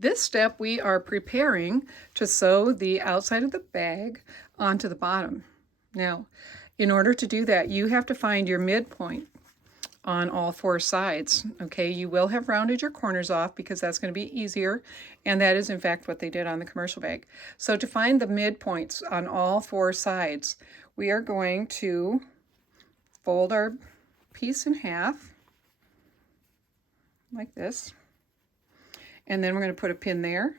This step we are preparing to sew the outside of the bag onto the bottom. Now, in order to do that, you have to find your midpoint on all four sides. Okay, you will have rounded your corners off because that's going to be easier, and that is in fact what they did on the commercial bag. So to find the midpoints on all four sides, we are going to fold our piece in half like this, and then we're going to put a pin there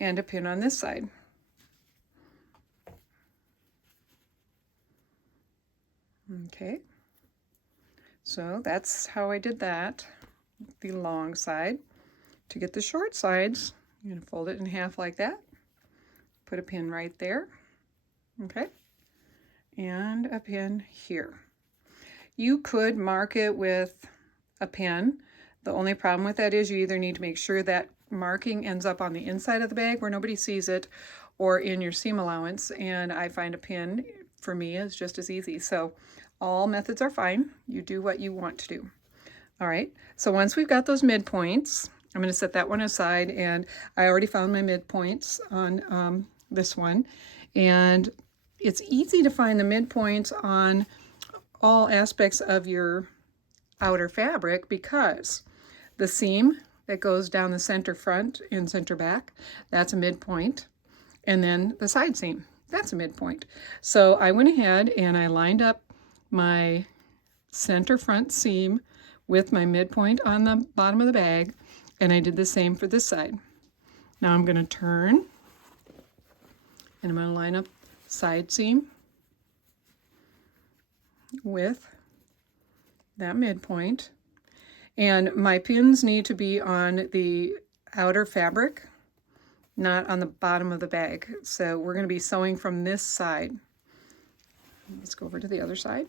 and a pin on this side. Okay, so that's how I did that, the long side. To get the short sides, you're going to fold it in half like that, put a pin right there, okay, and a pin here. You could mark it with a pin. The only problem with that is you either need to make sure that marking ends up on the inside of the bag where nobody sees it, or in your seam allowance, and I find a pin for me is just as easy. So all methods are fine. You do what you want to do. All right, so once we've got those midpoints, I'm going to set that one aside, and I already found my midpoints on this one, and it's easy to find the midpoints on all aspects of your outer fabric because the seam that goes down the center front and center back, that's a midpoint, and then the side seam, that's a midpoint. So I went ahead and I lined up my center front seam with my midpoint on the bottom of the bag, and I did the same for this side. Now I'm going to turn, and I'm going to line up side seam with that midpoint, and my pins need to be on the outer fabric, not on the bottom of the bag. So we're going to be sewing from this side. Let's go over to the other side,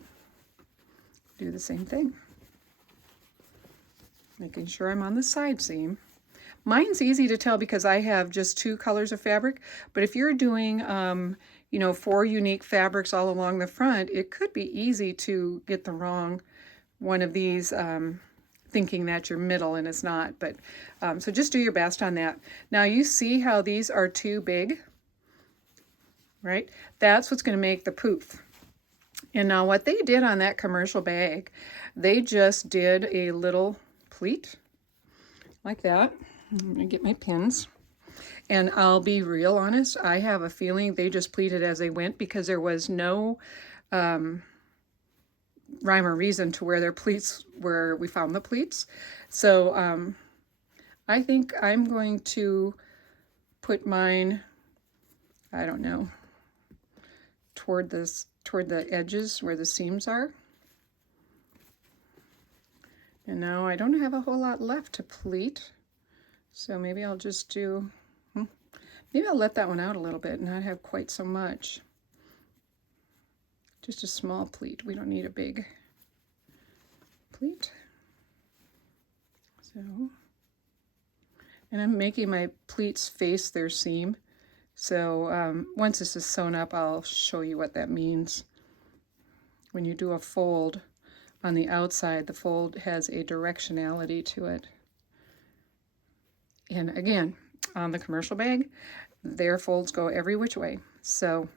do the same thing, making sure I'm on the side seam. Mine's easy to tell because I have just two colors of fabric, but if you're doing you know, 4 unique fabrics all along the front, it could be easy to get the wrong one of these, thinking that you're middle and it's not. But so just do your best on that. Now you see how these are too big, right? That's what's going to make the poof. And now what they did on that commercial bag, they just did a little pleat like that. I'm going to get my pins. And I'll be real honest, I have a feeling they just pleated as they went because there was no rhyme or reason to where their pleats, where we found the pleats. So I think I'm going to put mine, I don't know, toward the edges where the seams are. And now I don't have a whole lot left to pleat, so maybe I'll just do, maybe I'll let that one out a little bit and not have quite so much. Just a small pleat. We don't need a big pleat. So, and I'm making my pleats face their seam. So once this is sewn up, I'll show you what that means. When you do a fold on the outside, the fold has a directionality to it. And again, on the commercial bag, their folds go every which way. So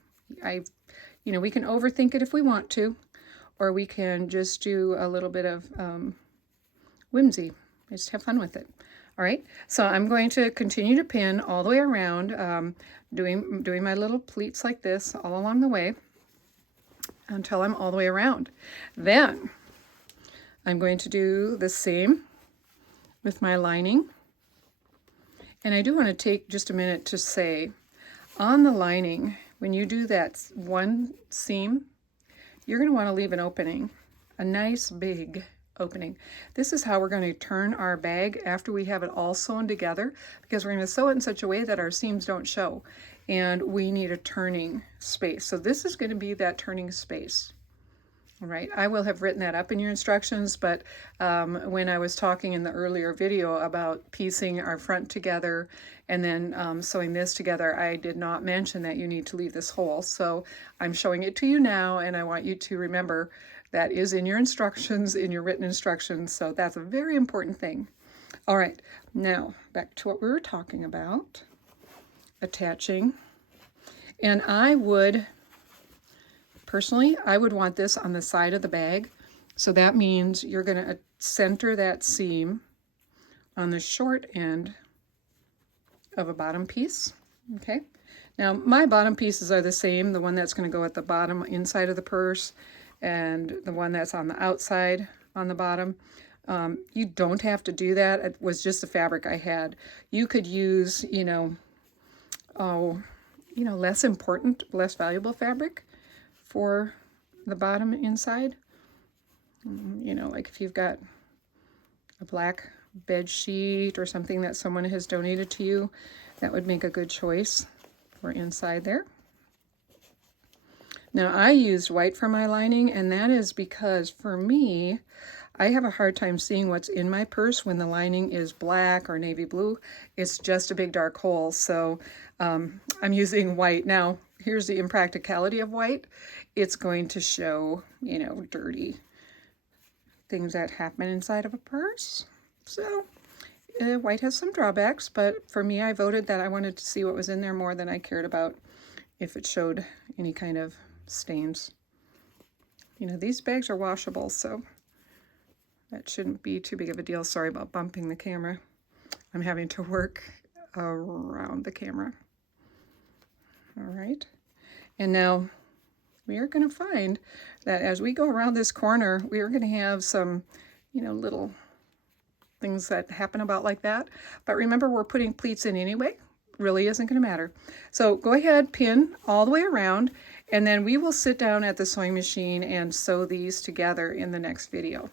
you know, we can overthink it if we want to, or we can just do a little bit of whimsy. Just have fun with it. All right, so I'm going to continue to pin all the way around, doing my little pleats like this all along the way until I'm all the way around. Then I'm going to do the same with my lining. And I do want to take just a minute to say, on the lining, when you do that one seam, you're going to want to leave an opening, a nice big opening. This is how we're going to turn our bag after we have it all sewn together, because we're going to sew it in such a way that our seams don't show, and we need a turning space. So this is going to be that turning space. All right, I will have written that up in your instructions, but when I was talking in the earlier video about piecing our front together and then sewing this together, I did not mention that you need to leave this hole. So I'm showing it to you now, and I want you to remember that is in your instructions, in your written instructions. So that's a very important thing. All right, now back to what we were talking about, attaching. And I would, personally, I would want this on the side of the bag. So that means you're going to center that seam on the short end of a bottom piece. Okay. Now my bottom pieces are the same, the one that's going to go at the bottom inside of the purse and the one that's on the outside on the bottom. You don't have to do that. It was just the fabric I had. You could use, less important, less valuable fabric for the bottom inside. Like if you've got a black bed sheet or something that someone has donated to you, that would make a good choice for inside there. Now I used white for my lining, and that is because for me, I have a hard time seeing what's in my purse when the lining is black or navy blue. It's just a big dark hole, so I'm using white. Now, here's the impracticality of white. It's going to show, dirty things that happen inside of a purse. So white has some drawbacks, but for me, I voted that I wanted to see what was in there more than I cared about if it showed any kind of stains. These bags are washable, so that shouldn't be too big of a deal. Sorry about bumping the camera. I'm having to work around the camera. All right. And now we are going to find that as we go around this corner, we are going to have some, little things that happen about like that. But remember, we're putting pleats in anyway. Really isn't going to matter. So go ahead, pin all the way around, and then we will sit down at the sewing machine and sew these together in the next video.